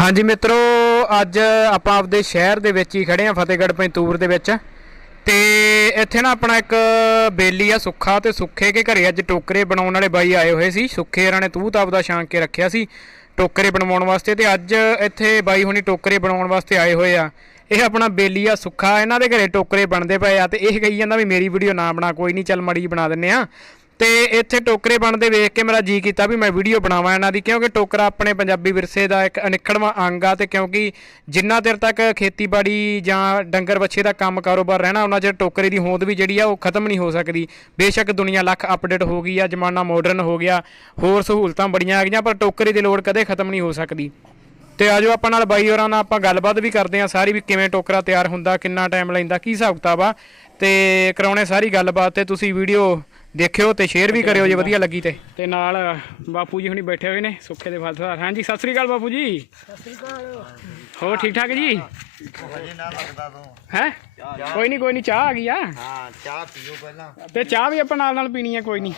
ਹਾਂਜੀ ਮਿੱਤਰੋ, ਅੱਜ ਆਪਾਂ ਆਪਦੇ ਸ਼ਹਿਰ ਦੇ ਵਿੱਚ ਹੀ ਖੜੇ ਆ ਫਤਿਹਗੜ੍ਹ ਪੈਂਤੂਰ ਦੇ ਵਿੱਚ। ਤੇ ਇੱਥੇ ਨਾ ਆਪਣਾ ਇੱਕ ਬੇਲੀ ਆ, ਸੁੱਖਾ ਤੇ ਸੁੱਖੇ ਕੇ ਘਰੇ ਅੱਜ ਟੋਕਰੇ ਬਣਾਉਣ ਵਾਲੇ ਬਾਈ ਆਏ ਹੋਏ ਸੀ। ਸੁੱਖੇ ਇਹਨਾਂ ਨੇ ਤੂਤ ਆਪਦਾ ਛਾਂਕ ਕੇ ਰੱਖਿਆ ਸੀ ਟੋਕਰੇ ਬਣਵਾਉਣ ਵਾਸਤੇ ਤੇ ਅੱਜ ਇੱਥੇ ਬਾਈ ਹੁਣੀ ਟੋਕਰੇ ਬਣਾਉਣ ਵਾਸਤੇ ਆਏ ਹੋਏ ਆ। ਇਹ ਆਪਣਾ ਬੇਲੀ ਆ, ਸੁੱਖਾ, ਇਹਨਾਂ ਦੇ ਘਰੇ ਟੋਕਰੇ ਬਣਦੇ ਪਏ ਆ ਤੇ ਇਹ ਕਹੀ ਜਾਂਦਾ ਵੀ ਮੇਰੀ ਵੀਡੀਓ ਨਾ ਬਣਾ, ਕੋਈ ਨਹੀਂ ਚੱਲ ਮੜੀ ਬਣਾ ਦਿੰਨੇ ਆ। ਤੇ ਇੱਥੇ ਟੋਕਰੇ ਬਣਦੇ ਵੇਖ ਕੇ ਮੇਰਾ ਜੀ ਕੀਤਾ ਵੀ ਮੈਂ ਵੀਡੀਓ ਬਣਾਵਾਂ ਇਹਨਾਂ ਦੀ, ਕਿਉਂਕਿ ਟੋਕਰਾ ਆਪਣੇ ਪੰਜਾਬੀ ਵਿਰਸੇ ਦਾ ਇੱਕ ਅਨਿੱਖੜਵਾਂ ਅੰਗ ਆ ਤੇ ਕਿਉਂਕਿ ਜਿੰਨਾ ਚਿਰ ਤੱਕ ਖੇਤੀਬਾੜੀ ਜਾਂ ਡੰਗਰ ਬੱਛੇ ਦਾ ਕੰਮ ਕਾਰੋਬਾਰ ਰਹਿਣਾ, ਉਹਨਾਂ ਚਿਰ ਟੋਕਰੇ ਦੀ ਹੋਂਦ ਵੀ ਜਿਹੜੀ ਆ ਉਹ ਖਤਮ ਨਹੀਂ ਹੋ ਸਕਦੀ। ਬੇਸ਼ੱਕ ਦੁਨੀਆ ਲੱਖ ਅਪਡੇਟ ਹੋ ਗਈ ਆ, ਜ਼ਮਾਨਾ ਮਾਡਰਨ ਹੋ ਗਿਆ, ਹੋਰ ਸਹੂਲਤਾਂ ਬੜੀਆਂ ਆ ਗਈਆਂ, ਪਰ ਟੋਕਰੇ ਦੀ ਲੋੜ ਕਦੇ ਖਤਮ ਨਹੀਂ ਹੋ ਸਕਦੀ। ਤੇ ਆਜੋ ਆਪਾਂ ਨਾਲ ਬਾਈ ਹੋਰਾਂ ਨਾਲ ਆਪਾਂ ਗੱਲਬਾਤ ਵੀ ਕਰਦੇ ਹਾਂ ਸਾਰੀ, ਵੀ ਕਿਵੇਂ ਟੋਕਰਾ ਤਿਆਰ ਹੁੰਦਾ, ਕਿੰਨਾ ਟਾਈਮ ਲੈਂਦਾ, ਕੀ ਹਿਸਾਬ ਕਿਤਾਬ ਆ। ਤੇ ਕਰਾਉਣੇ ਸਾਰੀ ਗੱਲਬਾਤ ਤੇ ਤੁਸੀਂ ਵੀਡੀਓ ਦੇਖਿਓ ਤੇ ਸ਼ੇਅਰ ਵੀ ਕਰਿਓ ਜੇ ਵਧੀਆ ਲੱਗੀ ਤੇ। ਤੇ ਨਾਲ ਬਾਪੂ ਜੀ ਹੁਣੀ ਬੈਠੇ ਹੋਏ ਨੇ ਸੁੱਖੇ ਦੇ ਫਲਸਫਾਰ ਹਾਂਜੀ ਸਤਿ ਸ੍ਰੀ ਅਕਾਲ ਬਾਪੂ ਜੀ। ਸਤਿ ਸ੍ਰੀ ਅਕਾਲ ਹੋਰ ਠੀਕ ਠਾਕ ਜੀ? ਹਜੇ ਨਾ ਲੱਗਦਾ ਤੂੰ ਹੈ? ਕੋਈ ਨਹੀਂ ਕੋਈ ਨਹੀਂ ਚਾਹ ਆ ਗਈ ਆ। ਹਾਂ ਚਾਹ ਪੀਓ ਪਹਿਲਾਂ। ਤੇ ਚਾਹ ਵੀ ਆਪਾਂ ਨਾਲ ਨਾਲ ਪੀਣੀ ਆ ਕੋਈ ਨਹੀਂ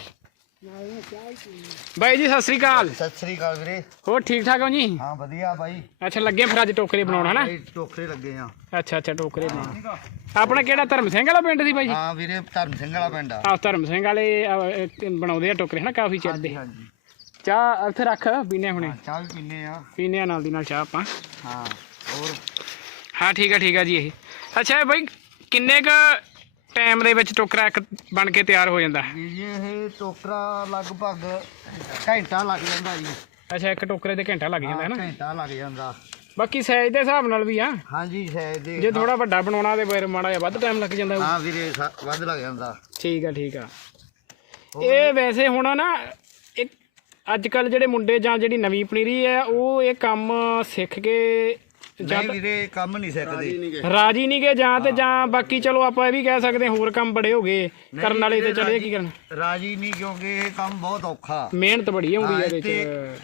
ਬਾਈ ਜੀ ਸਤਿ ਸ੍ਰੀ ਅਕਾਲ। ਸਤਿ ਸ੍ਰੀ ਅਕਾਲ ਵੀਰੇ। ਹੋਰ ਠੀਕ ਠਾਕ ਹੋ ਜੀ? ਹਾਂ ਵਧੀਆ ਬਾਈ। ਅੱਛਾ ਲੱਗੇ ਫਿਰ ਅੱਜ ਟੋਕਰੇ ਬਣਾਉਣ ਹਨਾ? ਟੋਕਰੇ ਲੱਗੇ ਆ। ਅੱਛਾ ਅੱਛਾ ਟੋਕਰੇ ਬਣਾਉਣ। ਆਪਣਾ ਕਿਹੜਾ ਧਰਮ ਸਿੰਘ ਵਾਲਾ ਪਿੰਡ ਸੀ ਬਾਈ? ਜੀ ਹਾਂ ਵੀਰੇ ਧਰਮ ਸਿੰਘ ਵਾਲਾ ਪਿੰਡ ਆ। ਆਹ ਧਰਮ ਸਿੰਘ ਵਾਲੇ ਬਣਾਉਂਦੇ ਆ ਟੋਕਰੇ ਹਨਾ ਕਾਫੀ ਚਿਰ ਦੇ। ਹਾਂਜੀ ਚਾਹ ਇੱਥੇ ਰੱਖ ਪੀਨੇ ਹੁਣੇ। ਚਾਹ ਵੀ ਪੀਨੇ ਆ। ਪੀਨੇ ਆ ਨਾਲ ਦੀ ਨਾਲ ਚਾਹ ਆਪਾਂ। ਹਾਂ ਹੋਰ? ਹਾਂ ਠੀਕ ਆ ਠੀਕ ਆ ਜੀ ਇਹ। ਅੱਛਾ ਇਹ ਬਾਈ ਕਿੰਨੇ ਕ ਟਾਈਮ ਦੇ ਵਿੱਚ ਟੋਕਰਾ ਇੱਕ ਬਣ ਕੇ ਤਿਆਰ ਹੋ ਜਾਂਦਾ ਵੀ ਜੀ ਇਹ ਟੋਕਰਾ ਲਗਭਗ ਘੰਟਾ ਲੱਗ ਜਾਂਦਾ ਜੀ। ਅੱਛਾ ਇੱਕ ਟੋਕਰੇ ਦੇ ਘੰਟਾ ਲੱਗ ਜਾਂਦਾ ਹੈ ਨਾ? ਘੰਟਾ ਲੱਗ ਜਾਂਦਾ। ਬਾਕੀ ਸਾਈਜ਼ ਦੇ ਹਿਸਾਬ ਨਾਲ ਵੀ ਆ। ਹਾਂਜੀ ਸ਼ਾਇਦ ਦੇ ਜੇ ਥੋੜਾ ਵੱਡਾ ਬਣਾਉਣਾ ਤੇ ਫਿਰ ਮਾੜਾ ਜਿਹਾ ਵੱਧ ਟਾਈਮ ਲੱਗ ਜਾਂਦਾ। ਹਾਂ ਵੀਰੇ ਵੱਧ ਲੱਗ ਜਾਂਦਾ। ਠੀਕ ਆ ਠੀਕ ਆ। ਇਹ ਵੈਸੇ ਹੁਣ ਨਾ ਇੱਕ ਅੱਜ ਕੱਲ ਜਿਹੜੇ ਮੁੰਡੇ ਜਾਂ ਜਿਹੜੀ ਨਵੀਂ ਪਨੀਰੀ ਹੈ ਉਹ ਇਹ ਕੰਮ ਸਿੱਖ ਕੇ ਜਾਂ ਨਹੀਂ ਵੀਰੇ ਕੰਮ ਨਹੀਂ ਸਿੱਖਦੇ। ਰਾਜੀ ਨਹੀਂ ਗਏ। ਜਾਂ ਤੇ ਜਾਂ ਬਾਕੀ ਚਲੋ ਆਪਾਂ ਇਹ ਵੀ ਕਹਿ ਸਕਦੇ ਹਾਂ, ਹੋਰ ਕੰਮ ਬੜੇ ਹੋ ਗਏ। ਕਰਨ ਵਾਲੇ ਤੇ ਚਲੇ ਕੀ ਕਰਨ? ਰਾਜੀ ਨਹੀਂ ਕਿਉਂਕਿ ਇਹ ਕੰਮ ਬਹੁਤ ਔਖਾ। ਮਿਹਨਤ ਬੜੀ ਆਉਂਦੀ ਹੈ ਹਾਂ, ਇਹਦੇ ਚ।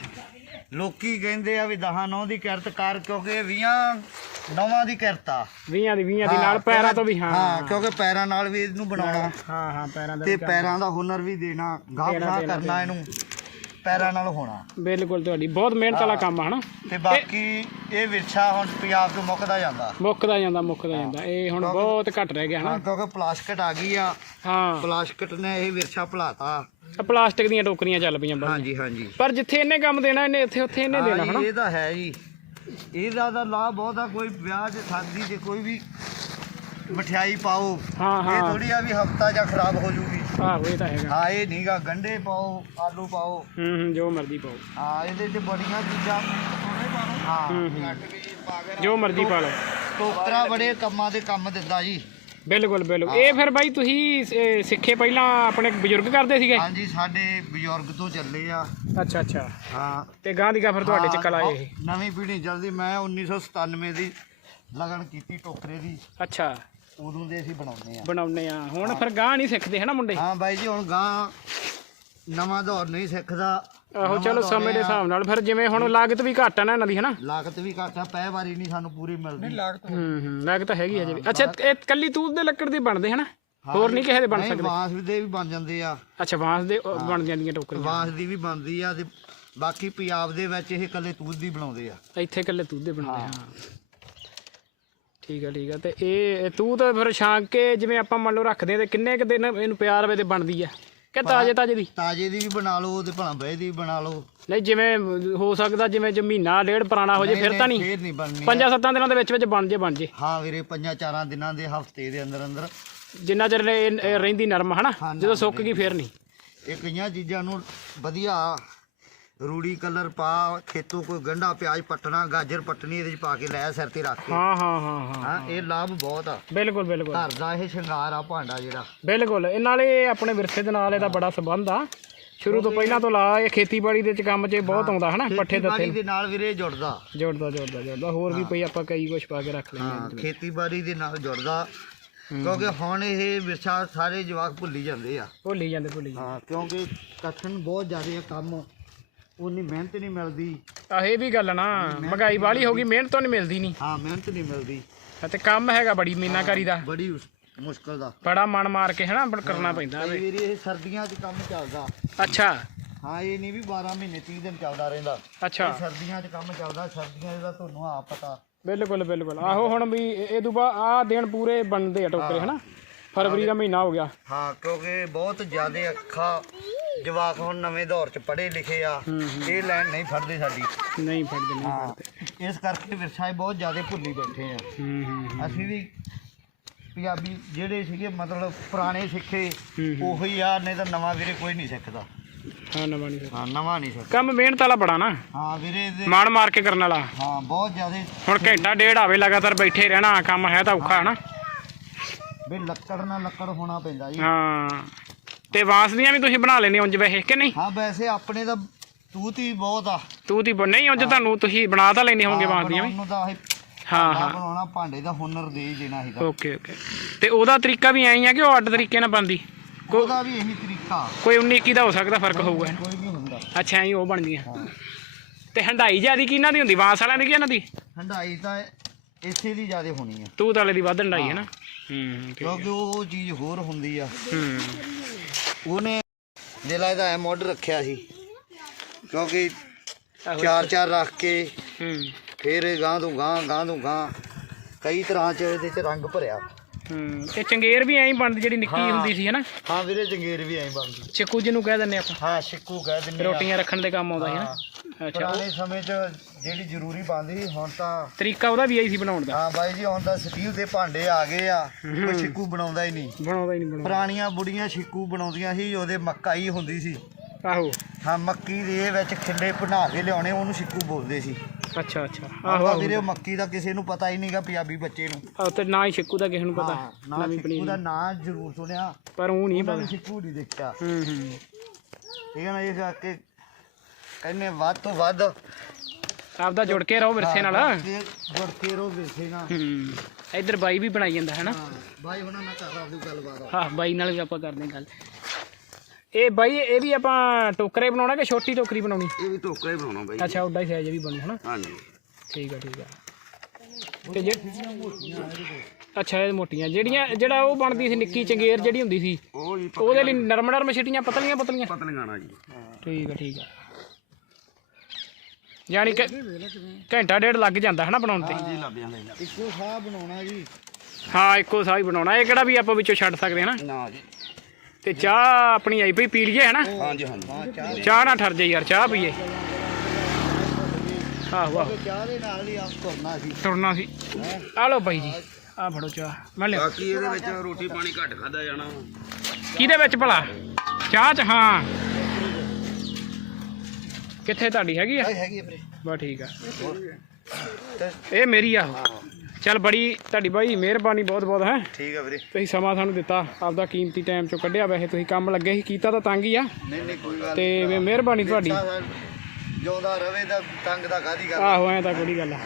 ਲੋਕੀ ਕਹਿੰਦੇ ਆ ਵੀ ਦਹਾਂ ਨੌ ਦੀ ਕਿਰਤ ਕਰ ਕਿਉਂਕਿ 20 ਨੌਵਾਂ ਦੀ ਕਿਰਤ ਆ। ਵੀਆਂ ਦੀ ਵੀਆਂ ਦੀ ਹਾਂ, ਨਾਲ ਪੈਰਾਂ ਤੋਂ ਵੀ ਹਾਂ। ਹਾਂ ਕਿਉਂਕਿ ਪੈਰਾਂ ਨਾਲ ਵੀ ਇਹਨੂੰ ਬਣਾਉਣਾ। ਹਾਂ ਹਾਂ ਪੈਰਾਂ ਦਾ ਤੇ। ਪੈਰਾਂ ਦਾ ਹੁਨਰ ਵੀ ਦੇਣਾ ਗਾਹ ਦੇਣਾ, ਨਾ ਕਰਨਾ ਇਹਨੂੰ। ਪੈਰਾਂ ਨਾਲ ਹੋਣਾ। ਬਿਲਕੁਲ ਤੁਹਾਡੀ ਬਹੁਤ ਮਿਹਨਤ ਵਾਲਾ ਕੰਮ ਆ ਹਨਾ? ਤੇ ਬਾਕੀ ਇਹ ਵਿਰਸਾ ਹੁਣ ਪੰਜਾਬ ਤੋਂ ਮੁੱਕਦਾ ਜਾਂਦਾ। ਮੁੱਕਦਾ ਜਾਂਦਾ ਮੁੱਕਦਾ ਜਾਂਦਾ। ਇਹ ਹੁਣ ਬਹੁਤ ਘੱਟ ਰਹਿ ਗਿਆ ਹਾਂ ਹਨਾ ਕਿਉਂਕਿ ਪਲਾਸਟਿਕ ਆ ਗਈ ਆ। ਹਾਂ। ਪਲਾਸਟਿਕ ਨੇ ਇਹ ਵਿਰਸਾ ਭੁਲਾਤਾ। ਆਹ ਪਲਾਸਟਿਕ ਦੀਆਂ ਟੋਕਰੀਆਂ ਚੱਲ ਪਈਆਂ ਬਾਹਰ। ਹਾਂਜੀ ਹਾਂਜੀ। ਪਰ ਜਿੱਥੇ ਇਹਨੇ ਕੰਮ ਦੇਣਾ ਇਹਨੇ ਇੱਥੇ ਉੱਥੇ ਇਹਨੇ ਦੇਣਾ ਹਾਂ ਹਨਾ? ਇਹ ਤਾਂ ਹੈ ਜੀ। ਇਹਦਾ ਤਾਂ ਲਾਭ ਬਹੁਤ ਆ ਕੋਈ ਵਿਆਹ 'ਚ ਸ਼ਾਦੀ 'ਚ ਕੋਈ ਵੀ ਮਠਿਆਈ ਪਾਓ ਹਾਂ ਇਹ ਹਾਂ ਥੋੜੀ ਆ ਵੀ ਹਫਤਾ ਜਾਂ ਖਰਾਬ ਹੋ ਜੂਗੀ। ਆਹੋ ਇਹ ਤਾਂ ਹੈਗਾ। ਹਾਂ ਇਹ ਨਹੀਂਗਾ ਗੰਡੇ ਪਾਓ ਆਲੂ ਪਾਓ। ਹੂੰ ਹੂੰ ਜੋ ਮਰਜ਼ੀ ਪਾਓ। ਹਾਂ ਇਹਦੇ 'ਚ ਬੜੀਆਂ ਚੀਜ਼ਾਂ। ਹਾਂ ਹੂੰ ਹੂੰ ਜੋ ਮਰਜ਼ੀ ਪਾ ਲਓ। ਟੋਕਰਾ ਬੜੇ ਕੰਮਾਂ ਦੇ ਕੰਮ ਦਿੰਦਾ ਜੀ। ਬਿਲਕੁਲ ਬਿਲਕੁਲ। ਇਹ ਫਿਰ ਬਾਈ ਤੁਸੀਂ ਸਿੱਖੇ ਪਹਿਲਾਂ ਆਪਣੇ ਬਜ਼ੁਰਗ ਕਰਦੇ ਸੀਗੇ? ਹਾਂਜੀ ਸਾਡੇ ਬਜ਼ੁਰਗ ਤੋਂ ਚੱਲੇ ਆ। ਅੱਛਾ ਅੱਛਾ। ਹਾਂ। ਤੇ ਗਾਂ ਦੀ ਗਾ ਫਿਰ ਤੁਹਾਡੇ ਚ ਕਲਾ ਇਹ ਨਵੀਂ ਪੀੜ੍ਹੀ ਜਲਦੀ ਮੈਂ 1997 ਦੀ ਲਗਨ ਕੀਤੀ ਟੋਕਰੇ ਦੀ। ਅੱਛਾ। ਉਦੋਂ ਦੇ ਅਸੀਂ ਬਣਾਉਂਦੇ ਆ ਬਣਾਉਨੇ ਆ ਹੁਣ ਫਿਰ ਗਾਂ ਨਹੀਂ ਸਿੱਖਦੇ ਹਨਾ ਮੁੰਡੇ? ਹਾਂ ਬਾਈ ਜੀ ਹੁਣ ਗਾਂ ਨਵਾਂ ਦੌਰ ਨਹੀਂ ਸਿੱਖਦਾ। ਆਹੋ ਚਲੋ ਸਮੇਂ ਦੇ ਆ, ਹਿਸਾਬ ਨਾਲ ਫਿਰ ਜਿਵੇਂ ਹੁਣ ਲਾਗਤ ਵੀ ਘੱਟ ਆ ਨਾ ਇਹਨਾਂ ਦੀ ਹਨਾ? ਲਾਗਤ ਵੀ ਘੱਟ ਆ ਪੈ ਵਾਰੀ ਨਹੀਂ ਸਾਨੂੰ ਪੂਰੀ ਮਿਲਦੀ। ਲਾਗਤ ਹੂੰ ਹੂੰ ਲਾਗਤ ਹੈਗੀ ਹਜੇ ਵੀ। ਅੱਛਾ ਇਹ ਕੱਲੀ ਤੂਤ ਦੇ ਲੱਕੜ ਦੇ ਬਣਦੇ ਹਨਾ? ਹੋਰ ਨਹੀਂ ਕਿਸੇ ਦੇ ਬਣ ਸਕਦੇ। ਬਾਂਸ ਦੇ ਵੀ ਬਣ ਜਾਂਦੇ ਆ। ਅੱਛਾ ਬਾਂਸ ਦੇ ਉਹ ਬਣ ਜਾਂਦੀਆਂ ਟੋਕਰੀਆਂ। ਬਾਂਸ ਦੀ ਵੀ ਬਣਦੀ ਆ ਤੇ ਬਾਕੀ ਪੰਜਾਬ ਦੇ ਵਿੱਚ ਇਹ ਕੱਲੇ ਤੂਤ ਦੀ ਬਣਾਉਂਦੇ ਆ। ਇੱਥੇ ਕੱਲੇ ਤੂਤ ਦੇ ਬਣਦੇ ਹਾਂ। ਠੀਕ ਆ ਠੀਕ ਆ। ਤੇ ਇਹ ਤੂਤ ਫਿਰ ਛਾਂਕ ਕੇ ਜਿਵੇਂ ਆਪਾਂ ਮੰਨ ਲਓ ਰੱਖਦੇ ਆ ਤੇ ਕਿੰਨੇ ਕੁ ਦਿਨ ਇਹਨੂੰ ਪਿਆਰ ਰਵੇ ਤੇ ਬਣਦੀ ਆ? ਕਿ ਤਾਜ਼ੇ ਤਾਜ਼ੇ ਦੀ? ਤਾਜੇ ਦੀ ਵੀ ਬਣਾ ਲਓ ਤੇ ਭਲਾ ਬਹਿ ਦੀ ਵੀ ਬਣਾ ਲਓ। ਨਹੀਂ ਜਿਵੇਂ ਹੋ ਸਕਦਾ ਜਿਵੇਂ ਜੇ ਮਹੀਨਾ ਡੇਢ ਪੁਰਾਣਾ ਹੋ ਜੇ ਫਿਰ ਤਾਂ ਨਹੀਂ ਫੇਰ ਨਹੀਂ ਬਣਨੀ। ਪੰਜਾਂ ਸੱਤਾਂ ਦਿਨਾਂ ਦੇ ਵਿੱਚ ਵਿੱਚ ਬਣ ਜੇ ਬਣ ਜੇ। ਹਾਂ ਵੀਰੇ ਪੰਜਾਂ ਚਾਰਾਂ ਦਿਨਾਂ ਦੇ ਹਫ਼ਤੇ ਦੇ ਅੰਦਰ ਅੰਦਰ। ਜਿੰਨਾ ਚਿਰ ਇਹ ਇਹ ਰਹਿੰਦੀ ਨਰਮ ਹਨਾ? ਹਾਂ, ਜਦੋਂ ਸੁੱਕ ਗਈ ਫਿਰ ਨਹੀਂ। ਇਹ ਕਈਆਂ ਚੀਜ਼ਾਂ ਨੂੰ ਵਧੀਆ ਰੂੜੀ ਕਲਰ ਪਾ ਖੇਤੋਂ ਕੋਈ ਗੰਢਾ ਪਿਆਜ਼ ਪੱਟਣਾ ਗਾਜਰ ਪੱਟਣੀ ਇਹਦੇ ਚ ਪਾ ਕੇ ਲੈ ਸਿਰ ਤੇ ਰੱਖ ਕੇ। ਹਾਂ ਹਾਂ ਹਾਂ ਹਾਂ ਹਾਂ ਇਹ ਲਾਭ ਬਹੁਤ ਆ। ਬਿਲਕੁਲ ਬਿਲਕੁਲ। ਘਰ ਦਾ ਇਹ ਸ਼ਿੰਗਾਰ ਆ ਭਾਂਡਾ ਜਿਹੜਾ। ਬਿਲਕੁਲ। ਇਹ ਨਾਲੇ ਆਪਣੇ ਵਿਰਸੇ ਦੇ ਨਾਲ ਇਹਦਾ ਬੜਾ ਸੰਬੰਧ ਆ। ਸ਼ੁਰੂ ਤੋਂ ਪਹਿਲਾਂ ਤੋਂ ਲਾ ਇਹ ਖੇਤੀਬਾੜੀ ਦੇ ਚ ਕੰਮ 'ਚ ਬਹੁਤ ਆਉਂਦਾ ਹਨਾ? ਪੱਠੇ ਦੱਥੇ ਖੇਤੀਬਾੜੀ ਦੇ ਨਾਲ ਵੀਰੇ ਜੁੜਦਾ। ਜੋੜਦਾ ਜੋੜਦਾ ਜੋੜਦਾ। ਹੋਰ ਵੀ ਪਈ ਆਪਾਂ ਕਈ ਕੁਝ ਪਾ ਕੇ ਰੱਖ ਲੈਂਦੇ ਹਾਂ ਖੇਤੀਬਾੜੀ ਦੇ ਨਾਲ ਜੁੜਦਾ। ਕਿਉਂਕਿ ਹੁਣ ਇਹ ਵਿਰਸਾ ਸਾਰੇ ਜਵਾਕ ਭੁੱਲੀ ਜਾਂਦੇ ਆ। ਭੁੱਲੀ ਜਾਂਦੇ ਭੁੱਲੀ ਜਾਂਦੇ। ਹਾਂ ਕਿਉਂਕਿ ਕਠਨ ਬਹੁਤ ਜ਼ਿਆਦਾ ਆ ਕੰਮ ਉਨੀ ਮਿਹਨਤ ਨਹੀਂ ਮਿਲਦੀ। ਆਹ ਇਹ ਵੀ ਗੱਲ ਨਾ ਮਹਿੰਗਾਈ ਵਾਲੀ ਹੋ ਗਈ ਮਿਹਨਤ ਤੋਂ ਨਹੀਂ ਮਿਲਦੀ ਨਹੀਂ ਹਾਂ ਮਿਹਨਤ ਨਹੀਂ ਮਿਲਦੀ। ਤੇ ਕੰਮ ਹੈਗਾ ਬੜੀ ਮੀਨਾਕਾਰੀ ਦਾ। ਬੜੀ ਮੁਸ਼ਕਲ ਦਾ। ਬੜਾ ਮਨ ਮਾਰ ਕੇ ਹਨਾ ਬਣ ਕਰਨਾ ਪੈਂਦਾ ਕਈ ਵਾਰੀ ਇਹ ਸਰਦੀਆਂ 'ਚ ਕੰਮ ਚੱਲਦਾ। ਅੱਛਾ। ਹਾਂ ਇਹ ਨਹੀਂ ਵੀ 12 ਮਹੀਨੇ 30 ਦਿਨ ਚੱਲਦਾ ਰਹਿੰਦਾ। ਅੱਛਾ। ਸਰਦੀਆਂ 'ਚ ਕੰਮ ਚੱਲਦਾ ਸਰਦੀਆਂ ਦਾ ਤੁਹਾਨੂੰ ਆਪ ਪਤਾ। ਬਿਲਕੁਲ ਬਿਲਕੁਲ। ਆਹੋ ਹੁਣ ਵੀ ਇਹ ਇਹ ਤੋਂ ਬਾਅਦ ਆ ਦਿਨ ਪੂਰੇ ਬਣਦੇ ਆ ਟੋਕਰੇ ਹਨਾ? ਫਰਵਰੀ ਦਾ ਮਹੀਨਾ ਹੋ ਗਿਆ। ਹਾਂ ਕਿਉਂਕਿ ਬਹੁਤ ਜ਼ਿਆਦਾ ਅੱਖਾਂ ਜਵਾਕ ਹੁਣ ਨਵੇਂ ਦੌਰ 'ਚ ਪੜ੍ਹੇ ਲਿਖੇ ਆ ਇਹ ਲਾਈਨ ਨਹੀਂ ਫੜਦੇ ਸਾਡੀ। ਨਹੀਂ ਫੜਦੇ ਨਹੀਂ ਹਾਂ ਫੜਦੇ। ਇਸ ਕਰਕੇ ਵਿਰਸਾ ਬਹੁਤ ਜ਼ਿਆਦਾ ਭੁੱਲੀ ਬੈਠੇ ਆ। ਹੂੰ ਹੂੰ ਅਸੀਂ ਵੀ ਪੰਜਾਬੀ ਜਿਹੜੇ ਸੀਗੇ ਮਤਲਬ ਪੁਰਾਣੇ ਸਿੱਖੇ ਹੂੰ, ਹੂੰ। ਉਹੀ ਆ ਨਹੀਂ ਤਾਂ ਨਵਾਂ ਵੀਰੇ ਕੋਈ ਨਹੀਂ ਸਿੱਖਦਾ। ਹਾਂ ਨਵਾਂ ਨਹੀਂ ਹਾਂ ਨਵਾਂ ਨਹੀਂ ਸਿੱਖਦਾ। ਕੰਮ ਮਿਹਨਤ ਵਾਲਾ ਬੜਾ ਨਾ। ਹਾਂ ਵੀਰੇ ਮਾਣ ਮਾਰ ਕੇ ਕਰਨ ਵਾਲਾ। ਹਾਂ ਬਹੁਤ ਜ਼ਿਆਦਾ। ਹੁਣ ਘੰਟਾ ਡੇਢ ਆਵੇ ਲਗਾਤਾਰ ਬੈਠੇ ਰਹਿਣਾ ਕੰਮ ਹੈ ਤਾਂ ਔਖਾ ਹਨਾ ਵੀ ਲੱਕੜ ਨਾਲ ਲੱਕੜ ਹੋਣਾ ਪੈਂਦਾ ਜੀ। ਹਾਂ। ਤੇ ਬਾਂਸ ਦੀਆਂ ਵੀ ਤੁਸੀਂ ਬਣਾ ਲੈਣੇ ਉਂਝ ਵੈਸੇ ਕਿ ਨਹੀਂ? ਹਾਂ ਵੈਸੇ ਆਪਣੇ ਤਾਂ ਤੂਤ ਹੀ ਬਹੁਤ ਆ। ਤੂੰ ਦੀ ਬ- ਨਹੀਂ ਉਂਝ ਤੁਹਾਨੂੰ ਤੁਸੀਂ ਬਣਾ ਤਾਂ ਲੈਣੇ ਹੋਵੋਗੇ ਬਾਂਸ ਦੀਆਂ ਵੀ? ਤਾਂ ਇਹ ਹਾਂ ਹਾਂ। ਬਣਾਉਣਾ ਭਾਂਡੇ ਦਾ ਹੁਨਰ ਦੇ ਹੀ ਦੇਣਾ ਹੈਗਾ ਓਕੇ ਓਕੇ। ਤੇ ਉਹਦਾ ਤਰੀਕਾ ਵੀ ਐਂ ਹੀ ਆ ਕਿ ਉਹ ਅੱਡ ਤਰੀਕੇ ਨਾਲ ਬਣਦੀ? ਉਹਦਾ ਵੀ ਇਹੀ ਤਰੀਕਾ। ਕੋਈ 19 21 ਦਾ ਹੋ ਸਕਦਾ ਫ਼ਰਕ ਹੋਊਗਾ। ਕੋਈ ਨਹੀਂ ਹੁੰਦਾ। ਅੱਛਾ ਐਂ ਉਹ ਬਣਦੀਆਂ। ਤੇ ਹੰਡਾਈ ਜਿਆਦੀ ਕਿਹਨਾਂ ਦੀ ਹੁੰਦੀ? ਬਾਂਸ ਵਾਲਿਆਂ ਦੀ ਕਿ ਇਹਨਾਂ ਦੀ? ਹੰਡਾਈ ਤਾਂ ਇਸੇ ਦੀ ਜ਼ਿਆਦਾ ਹੋਣੀ ਆ। ਤੂਤ ਵਾਲੇ ਦੀ ਵੱਧ ਹੰਡਾਈ ਹੈ ਨਾ? ਹੂੰ ਠੀਕ ਕਿਉਂਕਿ ਉਹ ਚੀਜ਼ ਹੋਰ ਹੁੰਦੀ ਆ। ਹੂੰ। ਉਹਨੇ ਜਿਹੜਾ ਇਹਦਾ ਐ ਮੁੱਢ ਰੱਖਿਆ ਸੀ। ਕਿਉਂਕਿ ਚਾਰ ਚਾਰ ਰੱਖ ਕੇ ਹੂੰ। ਫਿਰ ਗਾਂ ਤੋਂ ਗਾਂ ਗਾਂ ਤੋਂ ਗਾਂ ਕਈ ਤਰ੍ਹਾਂ ਚ ਇਹਦੇ ਚ ਰੰਗ ਭਰਿਆ। ਹੂੰ। ਤੇ ਚੰਗੇਰ ਵੀ ਐਂ ਹੀ ਬਣਦੀ ਜਿਹੜੀ ਨਿੱਕੀ। ਹੁੰਦੀ ਸੀ ਹੈ ਨਾ ਹਾਂ ਵੀਰੇ ਜੰਗੀਰ ਵੀ ਐਂ ਬਣਦੀ। ਚਿੱਕੂ ਜਿਹਨੂੰ ਕਹਿ ਦਿੰਦੇ ਆਪਾਂ। ਹਾਂ ਸ਼ਿੱਕੂ ਕਹਿ ਦਿੰਦੇ ਰੋਟੀਆਂ ਰੱਖਣ ਦੇ ਕੰਮ ਆਉਂਦਾ ਹੈ ਹਾਂ। ਨਾ ਪੁਰਾਣੇ ਸਮੇਂ 'ਚ ਜਿਹੜੀ ਜ਼ਰੂਰੀ ਬਣਦੀ ਸੀ ਹੁਣ ਤਾਂ ਤਰੀਕਾ ਉਹਦਾ ਵੀ ਆਈ ਸੀ ਬਣਾਉਣ ਦਾ। ਹਾਂ ਬਾਈ ਜੀ ਹੁਣ ਤਾਂ ਸਟੀਲ ਦੇ ਭਾਂਡੇ ਆ ਗਏ ਆ ਕੋਈ ਸ਼ਿੱਕੂ ਬਣਾਉਂਦਾ ਹੀ ਨਹੀਂ। ਬਣਾਉਂਦਾ ਹੀ ਨਹੀਂ ਬਣਾਉਂਦਾ। ਪੁਰਾਣੀਆਂ ਬੁੜੀਆਂ ਸ਼ਿੱਕੂ ਬਣਾਉਂਦੀਆਂ ਸੀ ਉਹਦੇ ਮੱਕਾ ਹੀ ਹੁੰਦੀ ਸੀ। ਆਹੋ। ਹਾਂ ਮੱਕੀ ਦੇ ਵਿੱਚ ਖਿੱਲੇ ਬਣਾ ਕੇ ਲਿਆਉਣੇ ਉਹਨੂੰ ਸ਼ਿੱਕੂ ਬੋਲਦੇ ਸੀ। ਅੱਛਾ ਅੱਛਾ। ਆਹੋ ਵੀਰੇ ਮੱਕੀ ਦਾ ਕਿਸੇ ਨੂੰ ਪਤਾ ਹੀ ਨਹੀਂਗਾ ਪੰਜਾਬੀ ਬੱਚੇ ਨੂੰ। ਆਹ ਤੇ ਨਾ ਹੀ ਸ਼ਿੱਕੂ ਦਾ ਕਿਸੇ ਨੂੰ ਪਤਾ। ਨਾ ਪਨੀਰੀ। ਦਾ ਨਾਂ ਜ਼ਰੂਰ ਸੁਣਿਆ। ਪਰ ਉਹ ਨਹੀਂ ਪਤਾ। ਸ਼ਿੱਕੂ ਨਹੀਂ ਦੇਖਿਆ। ਹੂੰ ਹੂੰ। ਠੀਕ ਹੈ ਨਾ ਇਹ ਕਰਕੇ ਕਹਿੰਨੇ ਵੱਧ ਤੋਂ ਵੱਧ ਆਪਦਾ ਜੁੜ ਕੇ ਰਹੋ ਵਿਰਸੇ ਨਾਲ। ਜੁੜ ਕੇ- ਰਹੋ ਵਿਰਸੇ ਨਾਲ। ਹੂੰ ਇੱਧਰ ਬਾਈ ਵੀ ਬਣਾਈ ਜਾਂਦਾ ਹੈ ਨਾ ਬਾਈ ਉਹਨਾਂ ਨਾਲ ਕਰ ਆਪਦੀ ਗੱਲਬਾਤ। ਹਾਂ ਬਾਈ ਨਾਲ ਵੀ ਆਪਾਂ ਕਰਦੇ ਗੱਲ। ਇਹ ਬਾਈ ਇਹ ਵੀ ਆਪਾਂ ਟੋਕਰੇ ਬਣਾਉਣਾ ਕਿ ਛੋਟੀ ਟੋਕਰੀ ਬਣਾਉਣੀ? ਇਹ ਵੀ ਟੋਕਰਾ ਹੀ ਬਣਾਉਣਾ ਬਾਈ। ਅੱਛਾ ਉੱਡਾ ਹੀ ਸਾਈਜ਼ ਵੀ ਬਣੂ ਹਨਾ? ਹਾਂਜੀ। ਠੀਕ ਆ ਠੀਕ ਆ। ਤੇ ਜੇ ਅੱਛਾ ਇਹ ਮੋਟੀਆਂ। ਜਿਹੜੀਆਂ ਜਿਹੜਾ ਉਹ ਬਣਦੀ ਸੀ ਨਿੱਕੀ ਚੰਗੇਰ ਜਿਹੜੀ ਹੁੰਦੀ ਸੀ ਉਹਦੇ ਲਈ ਨਰਮ ਨਰਮ ਛਿਟੀਆਂ ਪਤਲੀਆਂ ਪਤਲੀਆਂ ਪਤਲੀਆਂ ਜੀ। ਠੀਕ ਆ ਠੀਕ ਆ। ਯਾਨੀ ਕਿ ਘੰਟਾ ਡੇਢ ਲੱਗ ਜਾਂਦਾ ਹਨਾ ਬਣਾਉਣ ਤੇ। ਜੀ ਇੱਕੋ ਸਾਹ ਬਣਾਉਣਾ ਜੀ। ਹਾਂ ਇੱਕੋ ਸਾਹ ਹੀ ਬਣਾਉਣਾ। ਇਹ ਕਿਹੜਾ ਵੀ ਆਪਾਂ ਵਿੱਚੋਂ ਛੱਡ ਸਕਦੇ ਹਾਂ ਨਾ ਨਾ ਜੀ। ਤੇ ਚਾਹ ਆਪਣੀ ਆਈ ਪਈ ਪੀ ਲਈਏ ਹਨਾ? ਹਾਂਜੀ ਹਾਂਜੀ। ਹਾਂ ਚਾਹ ਚਾਹ ਨਾ ਠਰ ਜਾਈ ਯਾਰ ਚਾਹ ਪੀਏ। ਆਹੋ ਆਹੋ ਚਾਹ ਦੇ ਨਾਲ ਹੀ ਆਪ ਤੁਰਨਾ ਸੀ। ਤੁਰਨਾ ਸੀ। ਆ ਲਓ ਬਾਈ ਜੀ ਆ ਫੜੋ ਚਾਹ। ਮੈਂ ਲਿਆ। ਬਾਕੀ ਇਹਦੇ ਵਿੱਚ ਰੋਟੀ ਪਾਣੀ ਘੱਟ ਖਾਦਾ ਜਾਣਾ। ਕਿਹਦੇ ਵਿੱਚ ਭਲਾ? ਚਾਹ ਚ ਹਾਂ। ਕਿੱਥੇ ਤੁਹਾਡੀ ਹੈਗੀ ਆ? ਹੈਗੀ ਵੀਰੇ। ਬਸ ਠੀਕ ਆ। ਇਹ ਮੇਰੀ ਆ। ਚੱਲ ਬੜੀ ਤੁਹਾਡੀ ਬਾਈ ਮਿਹਰਬਾਨੀ ਬਹੁਤ ਬਹੁਤ ਹੈ। ਠੀਕ ਆ ਵੀਰੇ। ਤੁਸੀਂ ਸਮਾਂ ਸਾਨੂੰ ਦਿੱਤਾ ਆਪਦਾ ਕੀਮਤੀ ਟਾਈਮ ਚੋਂ ਕੱਢਿਆ। ਵੈਸੇ ਤੁਸੀਂ ਕੰਮ ਲੱਗੇ ਸੀ ਕੀਤਾ ਤਾਂ ਤੰਗ ਹੀ ਆ। ਨਹੀਂ ਨਹੀਂ ਕੋਈ ਗੱਲ ਤੇ ਮਿਹਰਬਾਨੀ ਤੁਹਾਡੀ। ਜਿਉਂਦਾ ਰਵੇ ਤਾਂ ਤੰਗ ਦਾ ਕਾਦੀ ਗੱਲ ਆਹੋ ਐ ਤਾਂ ਕੋਈ ਗੱਲ ਆ।